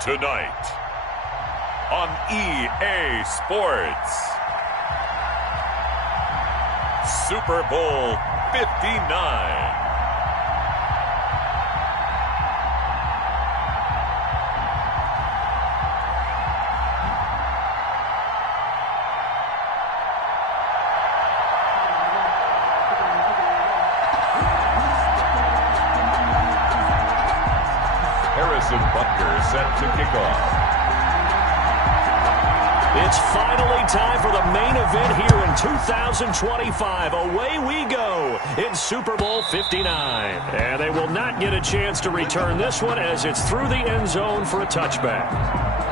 Tonight on EA Sports, Super Bowl 59. Butker set to kick off. It's finally time for the main event here in 2025. Away we go in Super Bowl 59. And they will not get a chance to return this one as it's through the end zone for a touchback.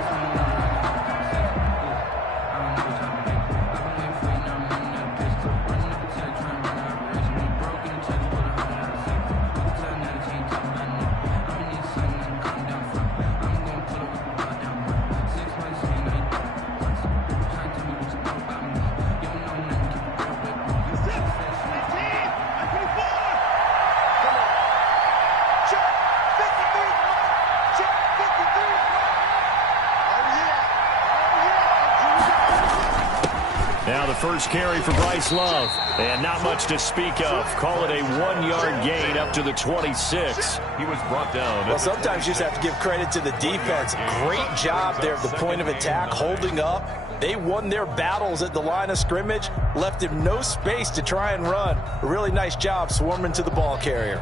Now the first carry for Bryce Love, and not much to speak of. Call it a 1-yard gain up to the 26. He was brought down. Well, sometimes you just have to give credit to the defense. Great job there at the point of attack, holding up. They won their battles at the line of scrimmage, left him no space to try and run. A really nice job swarming to the ball carrier.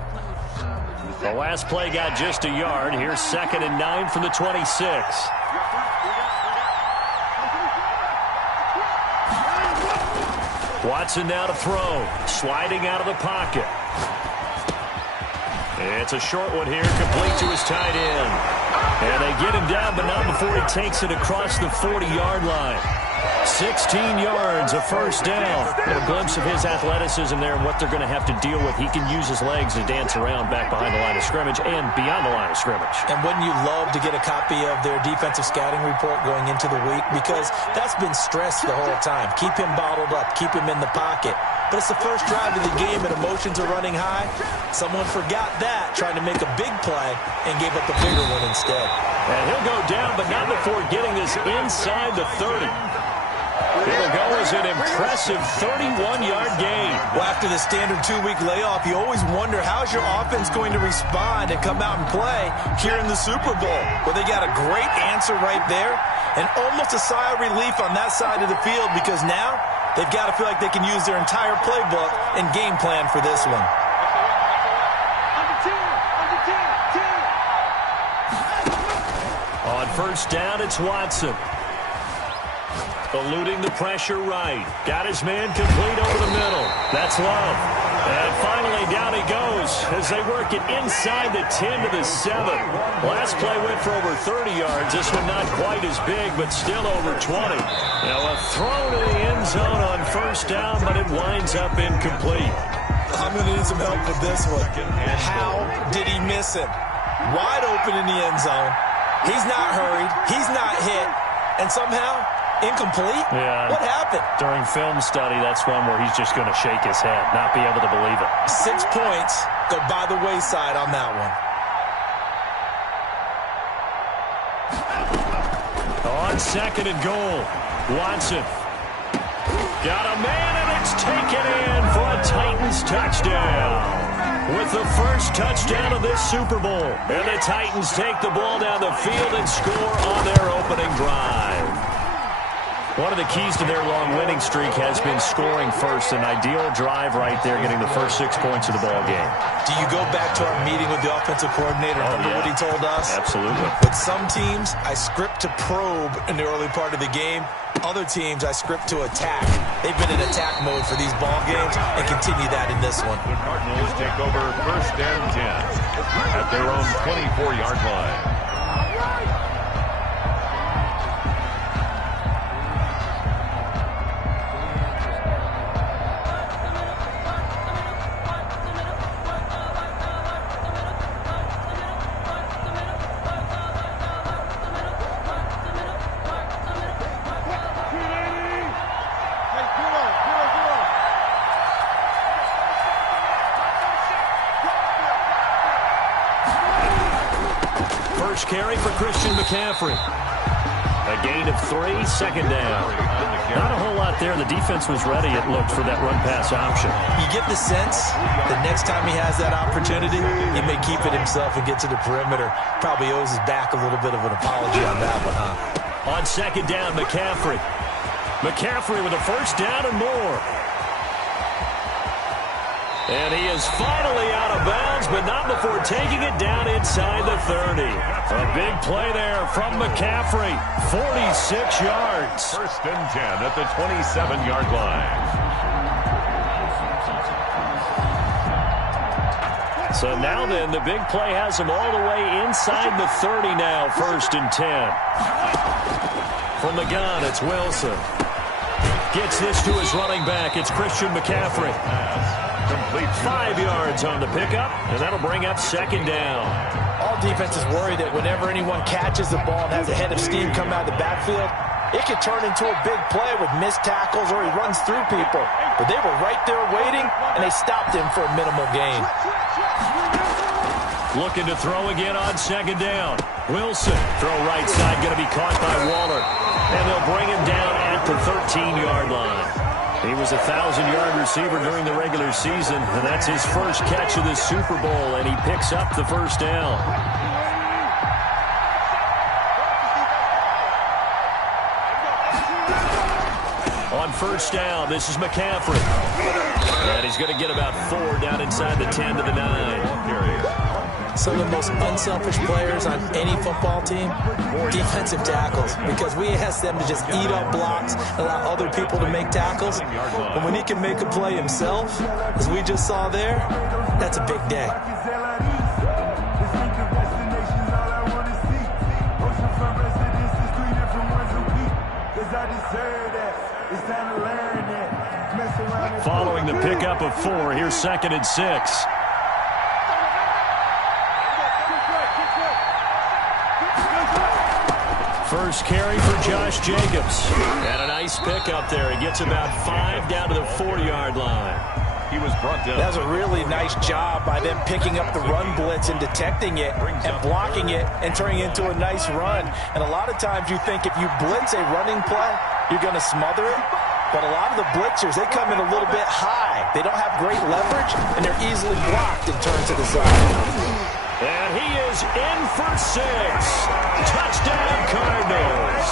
The last play got just a yard. Here's 2nd and 9 from the 26. Watson now to throw. Sliding out of the pocket. It's a short one here, complete to his tight end. And they get him down, but not before he takes it across the 40-yard line. 16 yards, a first down. And a glimpse of his athleticism there and what they're going to have to deal with. He can use his legs to dance around back behind the line of scrimmage and beyond the line of scrimmage. And wouldn't you love to get a copy of their defensive scouting report going into the week? Because that's been stressed the whole time. Keep him bottled up. Keep him in the pocket. But it's the first drive of the game and emotions are running high. Someone forgot that, trying to make a big play, and gave up the bigger one instead. And he'll go down, but not before getting this inside the 30. It'll go as an impressive 31-yard gain. Well, after the standard 2-week layoff, you always wonder how's your offense going to respond and come out and play here in the Super Bowl. Well, they got a great answer right there and almost a sigh of relief on that side of the field because now they've got to feel like they can use their entire playbook and game plan for this one. On first down, it's Watson. Eluding the pressure right. Got his man complete over the middle. That's Love. And finally down he goes as they work it inside the 10 to the 7. Last play went for over 30 yards. This one not quite as big, but still over 20. Now a throw to the end zone on first down, but it winds up incomplete. I'm going to need some help with this one. How did he miss it? Wide open in the end zone. He's not hurried. He's not hit. And somehow incomplete? Yeah. What happened? During film study, that's one where he's just going to shake his head, not be able to believe it. 6 points go by the wayside on that one. On 2nd and goal, Watson. Got a man, and it's taken in for a Titans touchdown. With the first touchdown of this Super Bowl. And the Titans take the ball down the field and score on their opening drive. One of the keys to their long winning streak has been scoring first. An ideal drive right there, getting the first 6 points of the ball game. Do you go back to our meeting with the offensive coordinator? Remember what he told us? Absolutely. With some teams, I script to probe in the early part of the game. Other teams, I script to attack. They've been in attack mode for these ball games and continue that in this one. The Cardinals take over first and 10 at their own 24-yard line. first carry for Christian McCaffrey. A gain of 3, second down. Not a whole lot there. The defense was ready, it looked, for that run-pass option. You get the sense that next time he has that opportunity, he may keep it himself and get to the perimeter. Probably owes his back a little bit of an apology on that one, huh? On second down, McCaffrey. McCaffrey with a first down and more. And he is finally out of bounds, but not before taking it down inside the 30. A big play there from McCaffrey. 46 yards. First and 10 at the 27-yard line. So now then, the big play has him all the way inside the 30 now. First and 10. From the gun, it's Wilson. Gets this to his running back. It's Christian McCaffrey. Complete. 5 yards on the pickup, and that'll bring up second down. All defenses worry that whenever anyone catches the ball and has a head of steam come out of the backfield, it could turn into a big play with missed tackles or he runs through people. But they were right there waiting, and they stopped him for a minimal gain. Looking to throw again on second down. Wilson, throw right side, going to be caught by Waller. And they'll bring him down at the 13-yard line. He was a 1,000-yard receiver during the regular season, and that's his first catch of the Super Bowl, and he picks up the first down. On first down, this is McCaffrey. And he's going to get about 4 down inside the 10 to the 9. Some of the most unselfish players on any football team, defensive tackles, because we ask them to just eat up blocks, allow other people to make tackles. But when he can make a play himself, as we just saw there, that's a big day. Following the pickup of 4, here's second and 6. First carry for Josh Jacobs. And a nice pickup there. He gets about 5 down to the 40-yard line. He was brought down. That was a really nice job by them picking up the run blitz and detecting it and blocking it and turning it into a nice run. And a lot of times you think if you blitz a running play, you're going to smother it. But a lot of the blitzers, they come in a little bit high. They don't have great leverage, and they're easily blocked and turned to the side. And he is in for 6. Touchdown, Cardinals.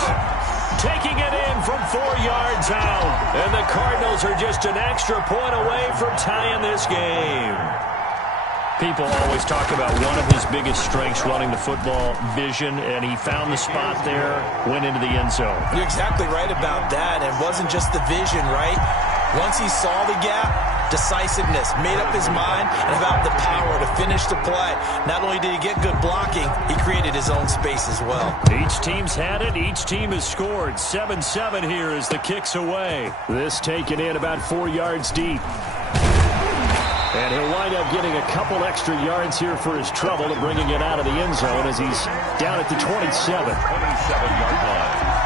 Taking it in from 4 yards out. And the Cardinals are just an extra point away from tying this game. People always talk about one of his biggest strengths running the football, vision, and he found the spot there, went into the end zone. You're exactly right about that. It wasn't just the vision, right? Once he saw the gap, decisiveness, made up his mind, and about the power to finish the play. Not only did he get good blocking, he created his own space as well. Each team's had it. Each team has scored. 7-7 here as the kick's away. This taken in about 4 yards deep. And he'll wind up getting a couple extra yards here for his trouble and bringing it out of the end zone as he's down at the 27. 27-yard line.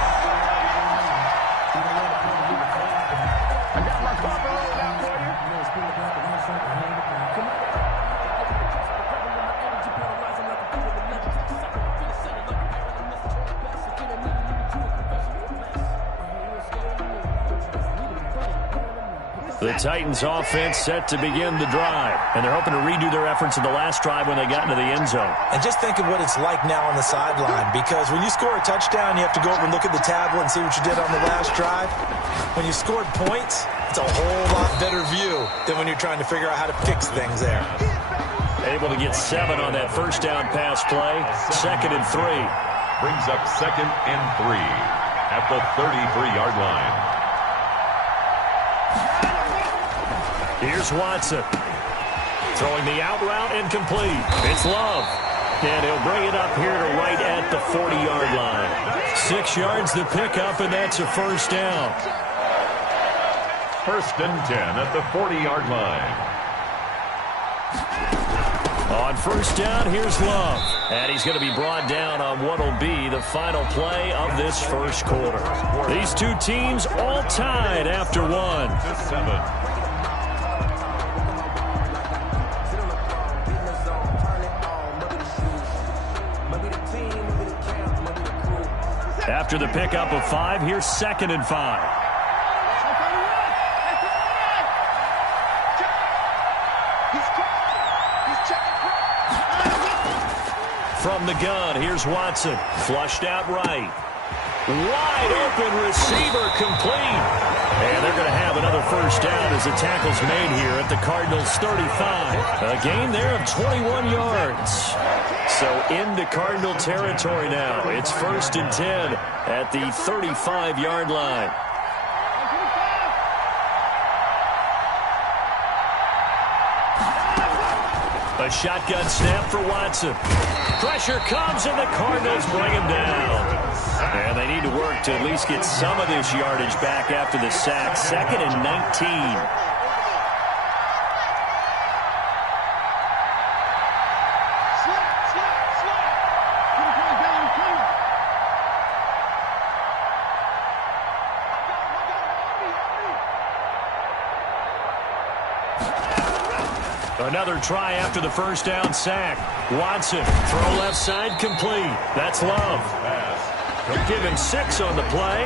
The Titans offense set to begin the drive, and they're hoping to redo their efforts in the last drive when they got into the end zone. And just think of what it's like now on the sideline, because when you score a touchdown, you have to go over and look at the tablet and see what you did on the last drive. When you scored points, it's a whole lot better view than when you're trying to figure out how to fix things there. Able to get 7 on that first down pass play. 2nd and 3. Brings up 2nd and 3 at the 33-yard line. Here's Watson. Throwing the out route incomplete. It's Love. And he'll bring it up here to right at the 40-yard line. 6 yards the pickup, and that's a first down. 1st and 10 at the 40-yard line. On first down, here's Love. And he's going to be brought down on what will be the final play of this first quarter. These two teams all tied after 1. 7. Maybe the team After the pickup of 5, here's 2nd and 5. From the gun, here's Watson. Flushed out right. Wide open receiver complete. And they're going to have another first down as the tackle's made here at the Cardinals' 35. A gain there of 21 yards. So into Cardinal territory now. It's 1st and 10 at the 35-yard line. A shotgun snap for Watson. Pressure comes, and the Cardinals bring him down. And they need to work to at least get some of this yardage back after the sack. 2nd and 19. Another try after the first down sack. Watson, throw left side complete. That's Love. They'll give him 6 on the play.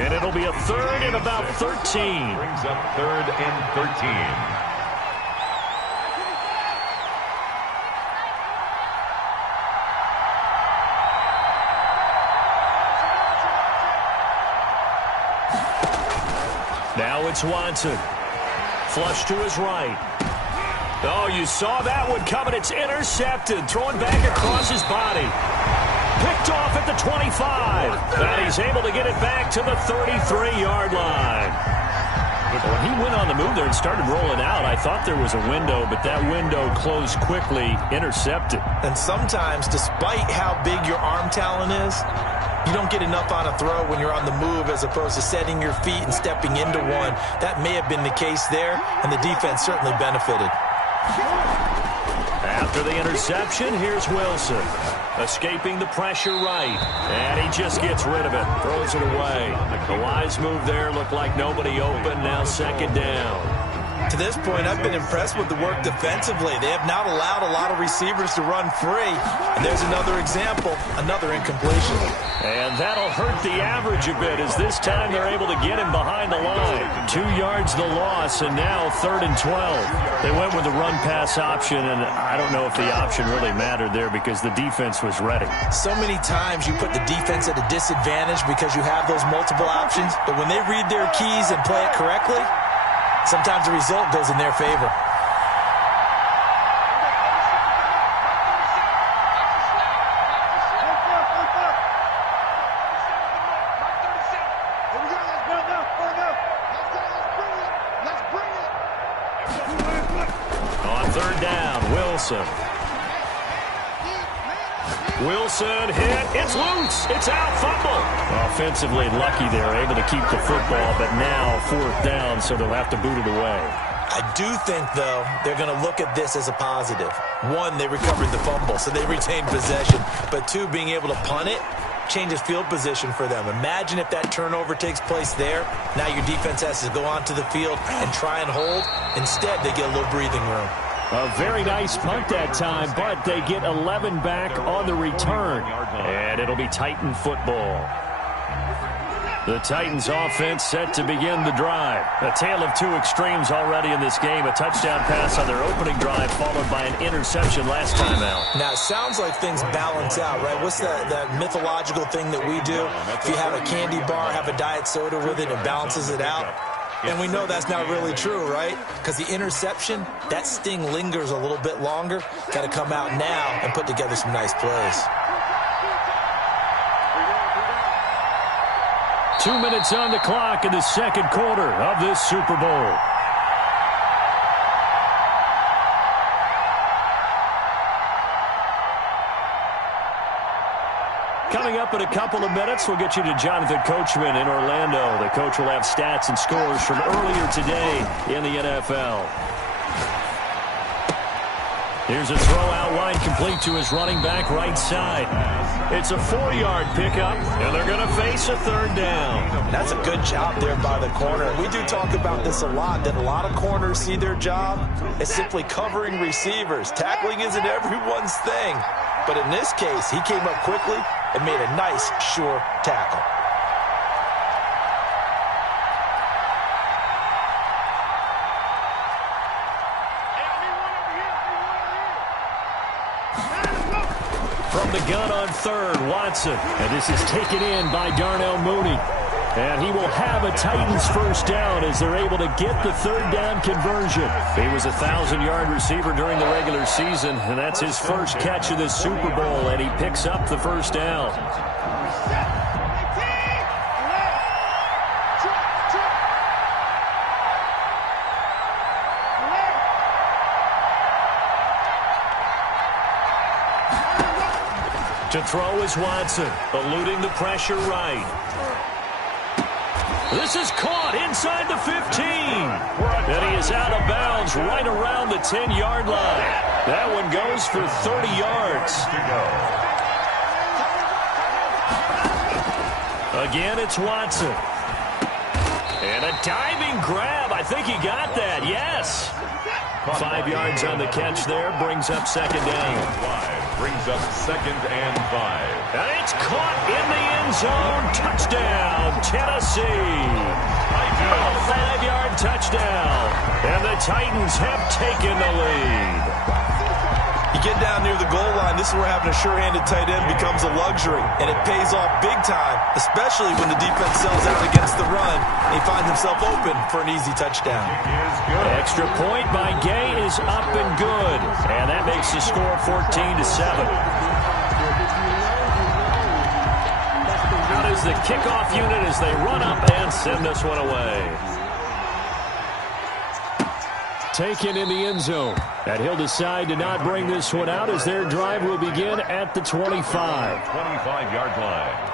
And it'll be a 3rd and about 13. Brings up 3rd and 13. Now it's Watson. Flush to his right. Oh, you saw that one coming. It's intercepted. Throwing back across his body. Picked off at the 25. And he's able to get it back to the 33-yard line. When he went on the move there and started rolling out, I thought there was a window, but that window closed quickly, intercepted. And sometimes, despite how big your arm talent is, you don't get enough on a throw when you're on the move as opposed to setting your feet and stepping into one. That may have been the case there, and the defense certainly benefited. After the interception, here's Wilson. Escaping the pressure right. And he just gets rid of it. Throws it away. The wise move there. Looked like nobody open. Now 2nd down. To this point, I've been impressed with the work defensively. They have not allowed a lot of receivers to run free. And there's another example, another incompletion. And that'll hurt the average a bit as this time they're able to get him behind the line. 2 yards the loss, and now 3rd and 12. They went with the run-pass option, and I don't know if the option really mattered there because the defense was ready. So many times you put the defense at a disadvantage because you have those multiple options, but when they read their keys and play it correctly, sometimes the result goes in their favor. On 3rd down, Wilson. Wilson hit. It's loose. It's out. Fumble. Offensively lucky they're able to keep the football, but now 4th down, so they'll have to boot it away. I do think, though, they're going to look at this as a positive. 1, they recovered the fumble, so they retained possession. But 2, being able to punt it changes field position for them. Imagine if that turnover takes place there. Now your defense has to go onto the field and try and hold. Instead, they get a little breathing room. A very nice punt that time, but they get 11 back on the return. And it'll be Titan football. The Titans offense set to begin the drive. A tale of 2 extremes already in this game. A touchdown pass on their opening drive followed by an interception last time out. Now, it sounds like things balance out, right? What's that mythological thing that we do? If you have a candy bar, have a diet soda with it, it balances it out. And we know that's not really true, right? Because the interception, that sting lingers a little bit longer. Got to come out now and put together some nice plays. 2 minutes on the clock in the 2nd quarter of this Super Bowl. Coming up in a couple of minutes, we'll get you to Jonathan Coachman in Orlando. The coach will have stats and scores from earlier today in the NFL. Here's a throw out wide complete to his running back right side. It's a 4-yard pickup, and they're going to face a 3rd down. That's a good job there by the corner. We do talk about this a lot, that a lot of corners see their job as simply covering receivers. Tackling isn't everyone's thing. But in this case, he came up quickly and made a nice, sure tackle. From the gun on third, Watson. And this is taken in by Darnell Mooney. And he will have a Titans first down as they're able to get the third down conversion. He was a 1,000-yard receiver during the regular season, and that's his first catch of this Super Bowl, and he picks up the first down. To throw is Watson, eluding the pressure right. This is caught inside the 15. And he is out of bounds right around the 10-yard line. That one goes for 30 yards. Again, it's Watson. And a diving grab. I think he got that. Yes. 5 yards on the catch there. Brings up second down. Brings up 2nd and 5. And it's caught in the end zone. Touchdown, Tennessee. A 5-yard touchdown. And the Titans have taken the lead. You get down near the goal line, this is where having a sure-handed tight end becomes a luxury. And it pays off big time, especially when the defense sells out against the run. And he finds himself open for an easy touchdown. Extra point by Gay is up and good. And that makes the score 14-7. Out is the kickoff unit as they run up and send this one away. Taken in the end zone. And he'll decide to not bring this one out as their drive will begin at the 25. 25-yard line.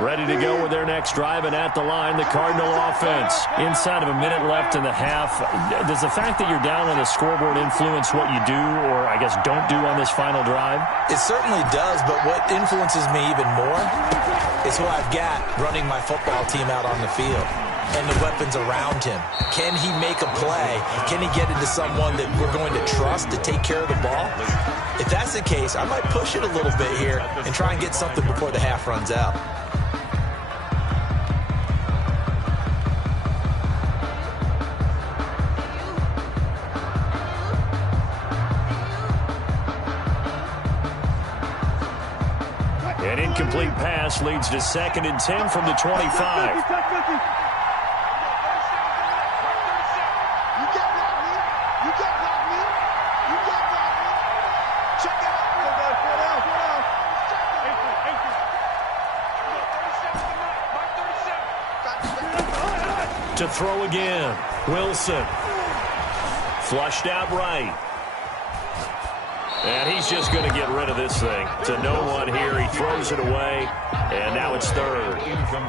Ready to go with their next drive, and at the line, the Cardinal offense. Inside of a minute left in the half, does the fact that you're down on the scoreboard influence what you do, or I guess don't do on this final drive? It certainly does, but what influences me even more is who I've got running my football team out on the field and the weapons around him. Can he make a play? Can he get into someone that we're going to trust to take care of the ball? If that's the case, I might push it a little bit here and try and get something before the half runs out. An incomplete pass leads to 2nd and 10 from the 25. To throw again. Wilson. Flushed out right. And he's just going to get rid of this thing. To no one here. He throws it away. And now it's 3rd.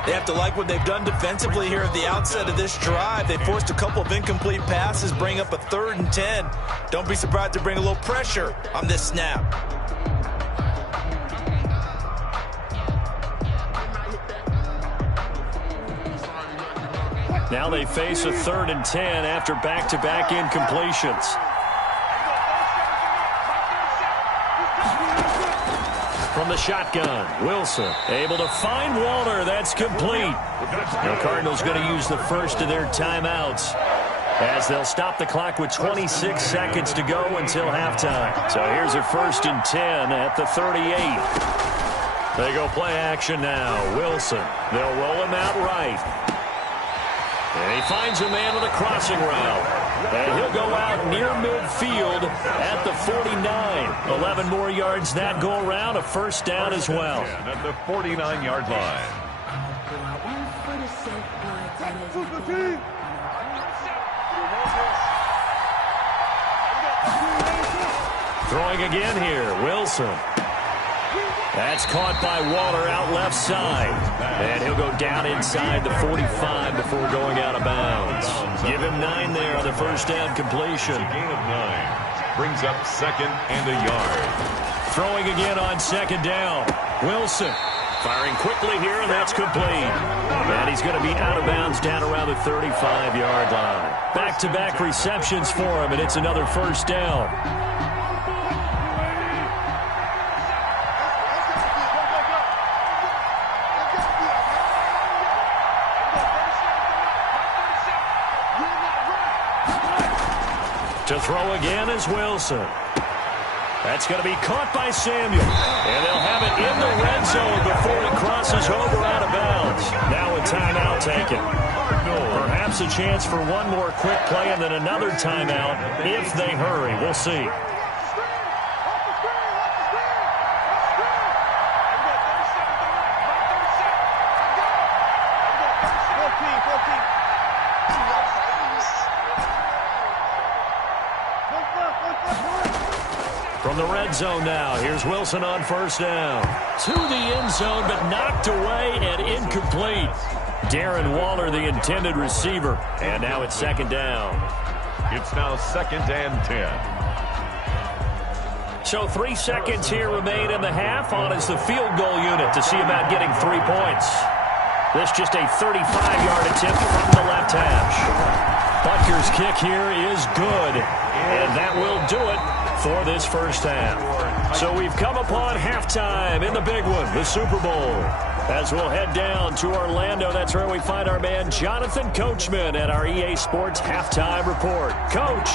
They have to like what they've done defensively here at the outset of this drive. They forced a couple of incomplete passes, bring up a 3rd and 10. Don't be surprised to bring a little pressure on this snap. Now they face a 3rd and 10 after back-to-back incompletions. From the shotgun, Wilson able to find Walter. That's complete. The Cardinals going to use the first of their timeouts as they'll stop the clock with 26 seconds to go until halftime. So here's a 1st and 10 at the 38. They go play action now. Wilson, they'll roll him out right. And he finds a man on the crossing route. And he'll go out near midfield at the 49. 11 more yards that go around. A first down as well. At the 49-yard line. Throwing again here. Wilson. That's caught by Waller out left side. And he'll go down inside the 45 before going out of bounds. Give him 9 there on the first down completion. Gain of 9. Brings up 2nd and a yard. Throwing again on 2nd down. Wilson firing quickly here, and that's complete. And he's going to be out of bounds down around the 35-yard line. Back-to-back receptions for him, and it's another 1st down. To throw again is Wilson. That's going to be caught by Samuel. And they'll have it in the red zone before it crosses over out of bounds. Now a timeout taken. Perhaps a chance for one more quick play and then another timeout if they hurry. We'll see. From the red zone now, here's Wilson on 1st down. To the end zone, but knocked away and incomplete. Darren Waller, the intended receiver. And now it's 2nd down. It's now 2nd and 10. So 3 seconds here remain in the half. On is the field goal unit to see about getting 3 points. This just a 35-yard attempt from the left hash. Butker's kick here is good. And that will do it for this 1st half. So we've come upon halftime in the big one, the Super Bowl. As we'll head down to Orlando, that's where we find our man Jonathan Coachman at our EA Sports Halftime Report. Coach,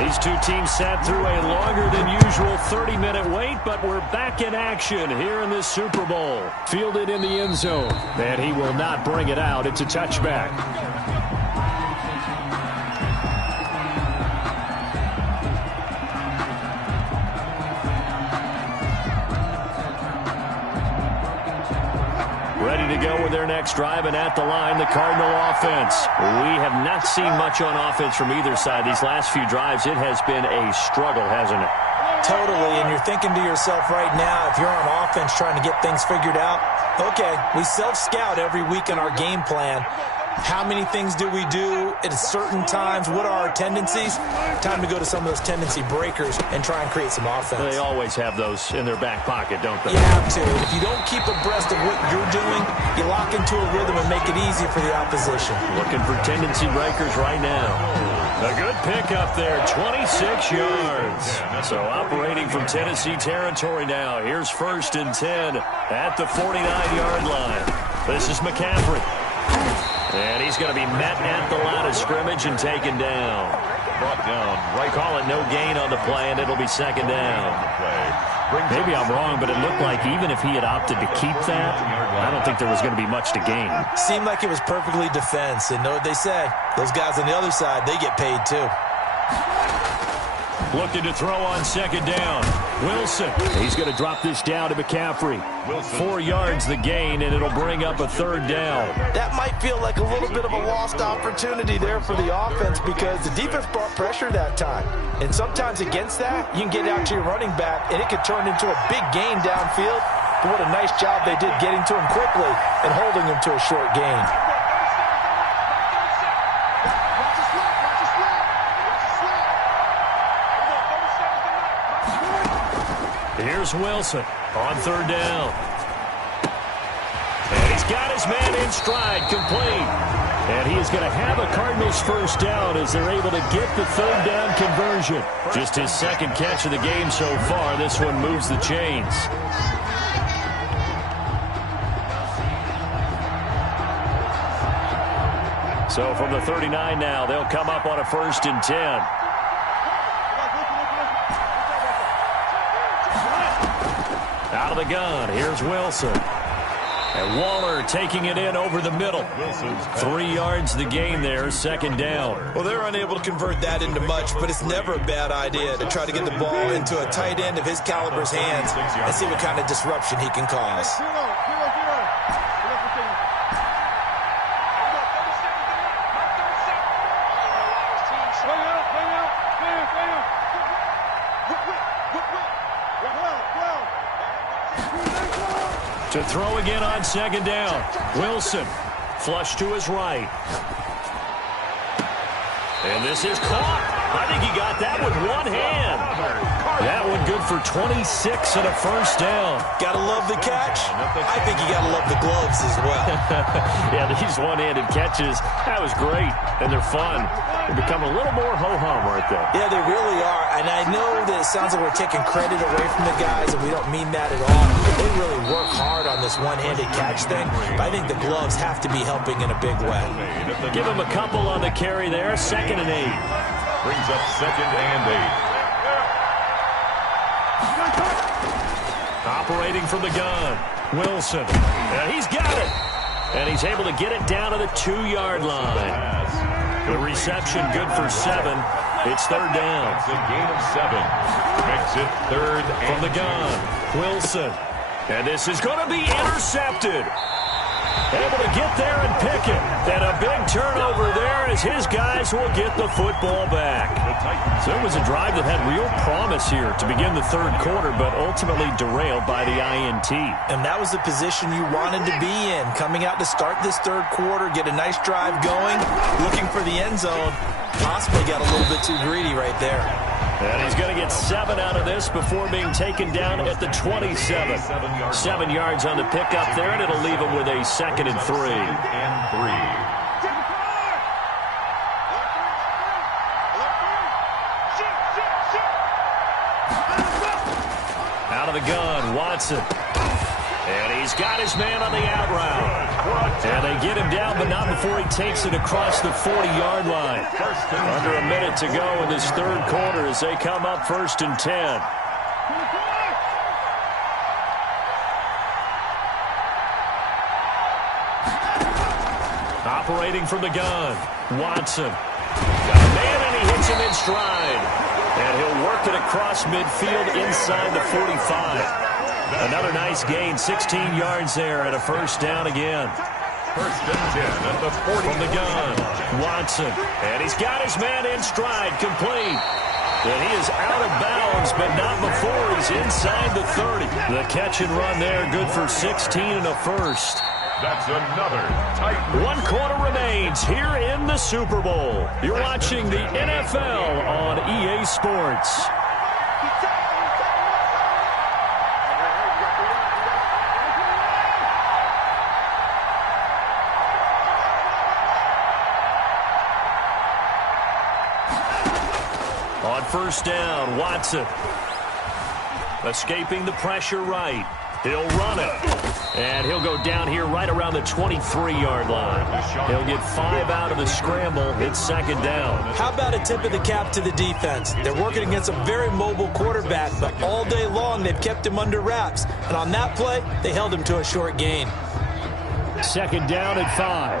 these two teams sat through a longer than usual 30-minute wait, but we're back in action here in this Super Bowl. Fielded in the end zone, and he will not bring it out. It's a touchback. Ready to go with their next drive, and at the line, the Cardinal offense. We have not seen much on offense from either side. These last few drives, it has been a struggle, hasn't it? Totally, and you're thinking to yourself right now, if you're on offense trying to get things figured out, okay, we self-scout every week in our game plan. How many things do we do at certain times? What are our tendencies? Time to go to some of those tendency breakers and try and create some offense. They always have those in their back pocket, don't they? You have to. And if you don't keep abreast of what you're doing, you lock into a rhythm and make it easy for the opposition. Looking for tendency breakers right now. A good pick up there, 26 yards. So operating from Tennessee territory now. Here's 1st and 10 at the 49-yard line. This is McCaffrey. And he's going to be met at the line of scrimmage and taken down. Brought down right. Call it no gain on the play, and it'll be 2nd down. Maybe I'm wrong, but it looked like even if he had opted to keep that, I don't think there was going to be much to gain. Seemed like it was perfectly defense. And know what they say, those guys on the other side, they get paid too. Looking to throw on 2nd down. Wilson. He's going to drop this down to McCaffrey. 4 yards the gain, and it'll bring up a 3rd down. That might feel like a little bit of a lost opportunity there for the offense because the defense brought pressure that time. And sometimes against that, you can get out to your running back, and it could turn into a big gain downfield. But what a nice job they did getting to him quickly and holding him to a short gain. Here's Wilson on 3rd down. And he's got his man in stride, complete. And he is going to have a Cardinals 1st down as they're able to get the 3rd down conversion. Just his 2nd catch of the game so far. This one moves the chains. So from the 39 now, they'll come up on a 1st and 10. Out of the gun, here's Wilson. And Waller taking it in over the middle. 3 yards the gain there, 2nd down. Well, they're unable to convert that into much, but it's never a bad idea to try to get the ball into a tight end of his caliber's hands and see what kind of disruption he can cause. To throw again on 2nd down. Wilson, flush to his right. And this is caught. I think he got that with one hand. That one good for 26 and a first down. Gotta love the catch. I think you gotta love the gloves as well. Yeah, these one-handed catches, that was great, and they're fun. They become a little more ho-hum, aren't they? Yeah, they really are, and I know that it sounds like we're taking credit away from the guys, and we don't mean that at all. They really work hard on this one-handed catch thing, but I think the gloves have to be helping in a big way. Give him a couple on the carry there, 2nd and 8. Brings up 2nd and 8. Operating from the gun, Wilson. And he's got it. And he's able to get it down to the 2-yard line. The reception good for 7. It's 3rd down. It's a gain of 7. Makes it 3rd from the gun, Wilson. And this is going to be intercepted. Able to get there and pick it. And a big turnover there as his guys will get the football back. So it was a drive that had real promise here to begin the 3rd quarter, but ultimately derailed by the INT. And that was the position you wanted to be in. Coming out to start this 3rd quarter, get a nice drive going, looking for the end zone. Possibly got a little bit too greedy right there. And he's going to get 7 out of this before being taken down at the 27. 7 yards on the pickup there, and it'll leave him with a 2nd and 3. Out of the gun, Watson. And he's got his man on the out route. And they get him down, but not before he takes it across the 40-yard line. Under a minute to go in this 3rd quarter as they come up 1st and 10. Operating from the gun, Watson. Got a man, and he hits him in stride. And he'll work it across midfield inside the 45. Another nice gain, 16 yards there and a 1st down again. 1st and 10 at the 40. From the gun, Watson. And he's got his man in stride, complete. And he is out of bounds, but not before he's inside the 30. The catch and run there, good for 16 and a 1st. That's another tight. 1 quarter remains here in the Super Bowl. You're watching the NFL on EA Sports. On 1st down, Watson. Escaping the pressure right. He'll run it. And he'll go down here right around the 23-yard line. He'll get 5 out of the scramble. It's 2nd down. How about a tip of the cap to the defense? They're working against a very mobile quarterback, but all day long they've kept him under wraps. And on that play, they held him to a short gain. 2nd down at 5.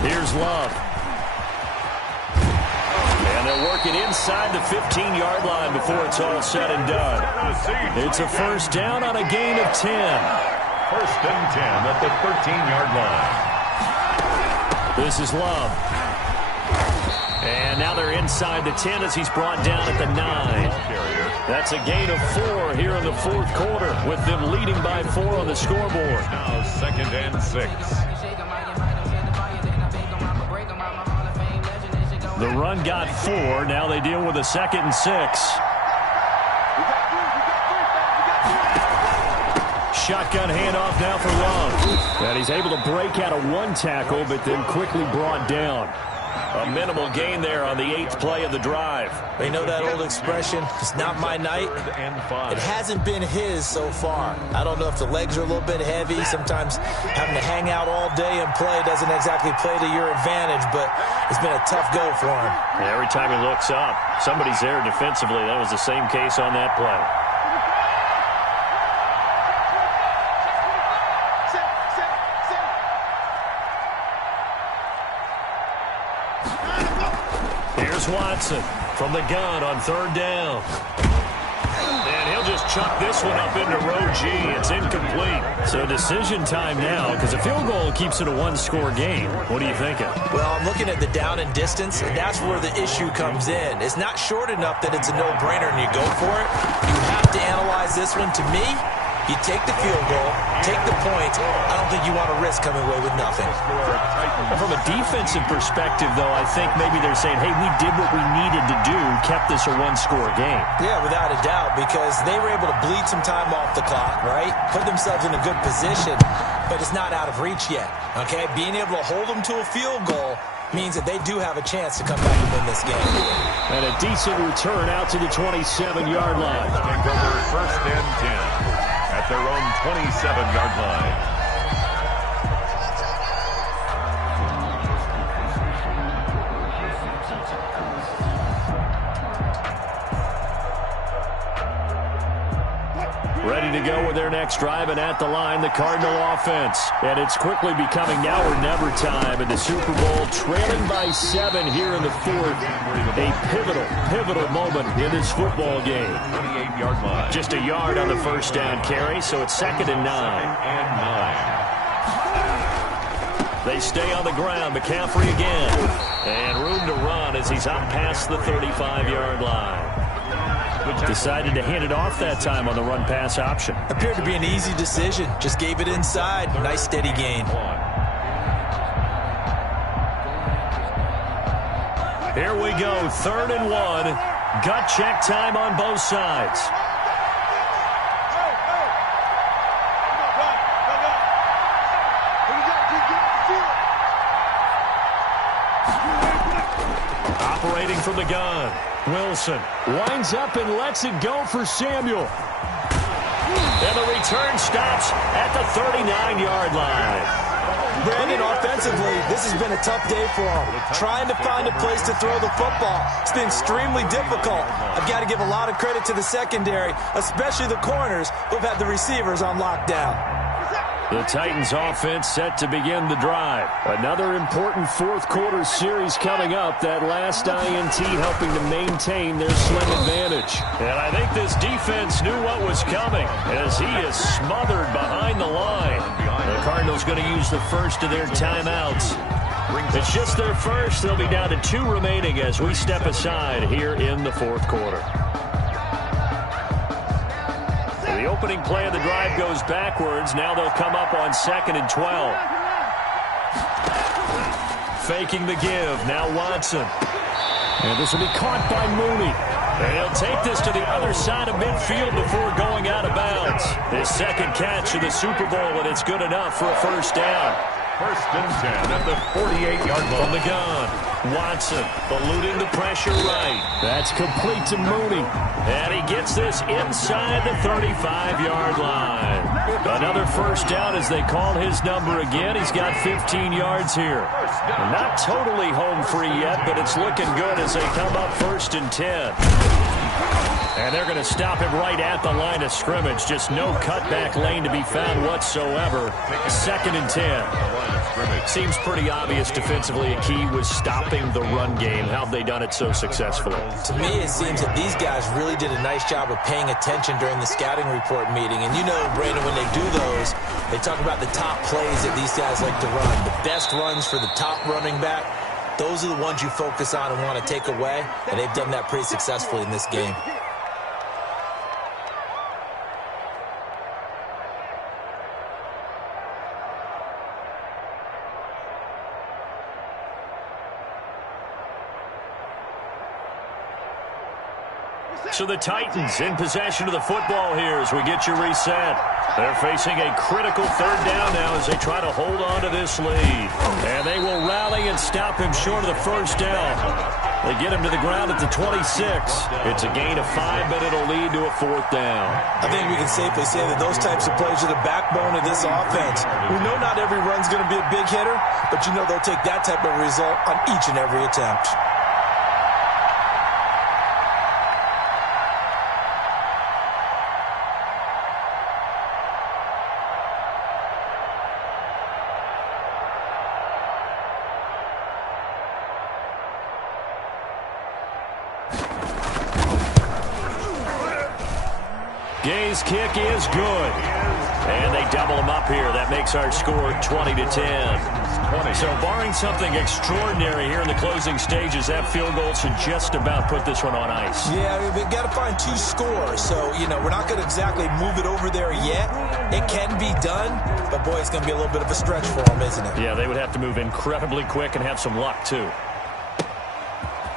Here's Love. And they'll work it inside the 15-yard line before it's all said and done. It's a 1st down on a gain of 10. 1st and 10 at the 13-yard line. This is Love. And now they're inside the 10 as he's brought down at the 9. That's a gain of 4 here in the 4th quarter with them leading by 4 on the scoreboard. Now 2nd and 6. The run got 4. Now they deal with a 2nd and 6. Shotgun handoff now for Love. And he's able to break out of 1 tackle, but then quickly brought down. A minimal gain there on the 8th play of the drive. They know that old expression, it's not my night. It hasn't been his so far. I don't know if the legs are a little bit heavy. Sometimes having to hang out all day and play doesn't exactly play to your advantage, but it's been a tough go for him. And every time he looks up, somebody's there defensively. That was the same case on that play. Here's Watson from the gun on 3rd down. And he'll just chuck this one up into row G. It's incomplete. So decision time now, because a field goal keeps it a one-score game. What are you thinking? Well, I'm looking at the down and distance, and that's where the issue comes in. It's not short enough that it's a no-brainer and you go for it. You have to analyze this one. To me, you take the field goal, take the points. I don't think you want to risk coming away with nothing. From a defensive perspective, though, I think maybe they're saying, hey, we did what we needed to do, kept this a one-score game. Yeah, without a doubt, because they were able to bleed some time off the clock, right? Put themselves in a good position, but it's not out of reach yet, okay? Being able to hold them to a field goal means that they do have a chance to come back and win this game. And a decent return out to the 27-yard line. Take over first and 10 at their own 27-yard line. Ready to go with their next drive, and at the line, the Cardinal offense. And it's quickly becoming now or never time in the Super Bowl, trailing by 7 here in the fourth. A pivotal moment in this football game. 28-yard line. Just a yard on the first down carry, so it's 2nd and 9. They stay on the ground. McCaffrey again. And room to run as he's up past the 35-yard line. Decided to hand it off that time on the run-pass option. Appeared to be an easy decision. Just gave it inside. Nice steady gain. Here we go, 3rd and 1. Gut check time on both sides. Operating from the gun. Wilson winds up and lets it go for Samuel. And the return stops at the 39-yard line. Brandon, offensively, this has been a tough day for him. Trying to find a place to throw the football. It's been extremely difficult. I've got to give a lot of credit to the secondary, especially the corners who've had the receivers on lockdown. The Titans offense set to begin the drive. Another important fourth-quarter series coming up. That last INT helping to maintain their slim advantage. And I think this defense knew what was coming as he is smothered behind the line. The Cardinals going to use the first of their timeouts. It's just their first. They'll be down to 2 remaining as we step aside here in the fourth quarter. The opening play of the drive goes backwards. Now they'll come up on 2nd and 12. Faking the give. Now Watson. And this will be caught by Mooney. And he'll take this to the other side of midfield before going out of bounds. His second catch of the Super Bowl, and it's good enough for a first down. 1st and 10 at the 48-yard line. From the gun. Watson eluding the pressure right. That's complete to Mooney. And he gets this inside the 35-yard line. Another first down as they call his number again. He's got 15 yards here. Not totally home free yet, but it's looking good as they come up 1st and 10. And they're going to stop him right at the line of scrimmage. Just no cutback lane to be found whatsoever. 2nd and 10. Seems pretty obvious defensively a key was stopping the run game. How have they done it so successfully? To me, it seems that these guys really did a nice job of paying attention during the scouting report meeting. And you know, Brandon, when they do those, they talk about the top plays that these guys like to run. The best runs for the top running back. Those are the ones you focus on and want to take away. And they've done that pretty successfully in this game. So the Titans in possession of the football here as we get you reset. They're facing a critical 3rd down now as they try to hold on to this lead. And they will rally and stop him short of the first down. They get him to the ground at the 26. It's a gain of 5, but it'll lead to a 4th down. I think we can safely say that those types of plays are the backbone of this offense. We know not every run's going to be a big hitter, but you know they'll take that type of result on each and every attempt. Gay's kick is good. And they double him up here. That makes our score 20-10. So barring something extraordinary here in the closing stages, that field goal should just about put this one on ice. Yeah, we've got to find 2 scores. So, we're not going to exactly move it over there yet. It can be done, but, boy, it's going to be a little bit of a stretch for them, isn't it? Yeah, they would have to move incredibly quick and have some luck, too.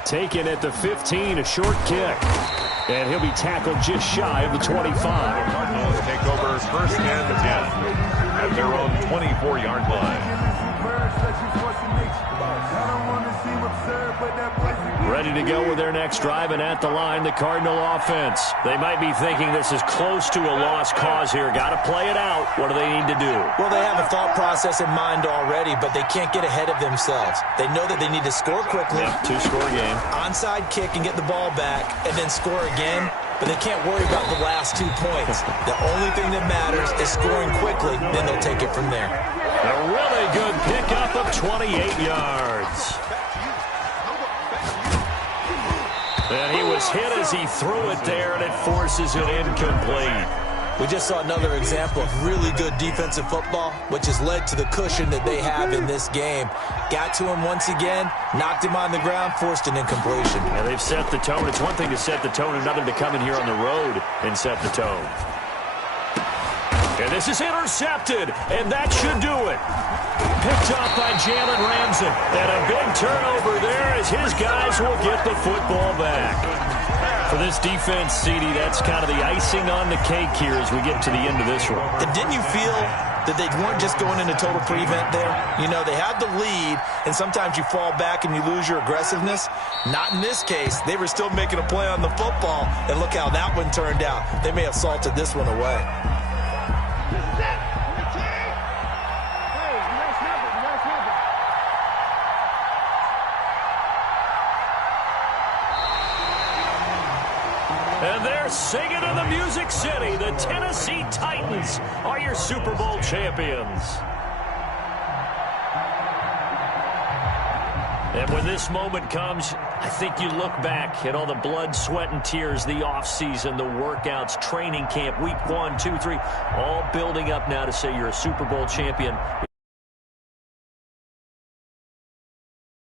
Taken at the 15, a short kick. And he'll be tackled just shy of the 25. Cardinals take over first and 10 at their own 24-yard line. Ready to go with their next drive, and at the line, the Cardinal offense. They might be thinking this is close to a lost cause here. Got to play it out. What do they need to do? Well, they have a thought process in mind already, but they can't get ahead of themselves. They know that they need to score quickly. Yep, 2-score game. Onside kick and get the ball back, and then score again. But they can't worry about the last 2 points. The only thing that matters is scoring quickly, then they'll take it from there. A really good pickup of 28 yards. And he was hit as he threw it there, and it forces it incomplete. We just saw another example of really good defensive football, which has led to the cushion that they have in this game. Got to him once again, knocked him on the ground, forced an incompletion. Yeah, they've set the tone. It's one thing to set the tone, another to come in here on the road and set the tone. And this is intercepted, and that should do it. Picked up by Jalen Ramsey. And a big turnover there as his guys will get the football back. For this defense, CD, that's kind of the icing on the cake here as we get to the end of this one. And didn't you feel that they weren't just going into total prevent there? They had the lead, and sometimes you fall back and you lose your aggressiveness. Not in this case. They were still making a play on the football, and look how that one turned out. They may have salted this one away. And they're singing in the Music City. The Tennessee Titans are your Super Bowl champions. And when this moment comes, I think you look back at all the blood, sweat, and tears, the offseason, the workouts, training camp, week 1, 2, 3, all building up now to say you're a Super Bowl champion.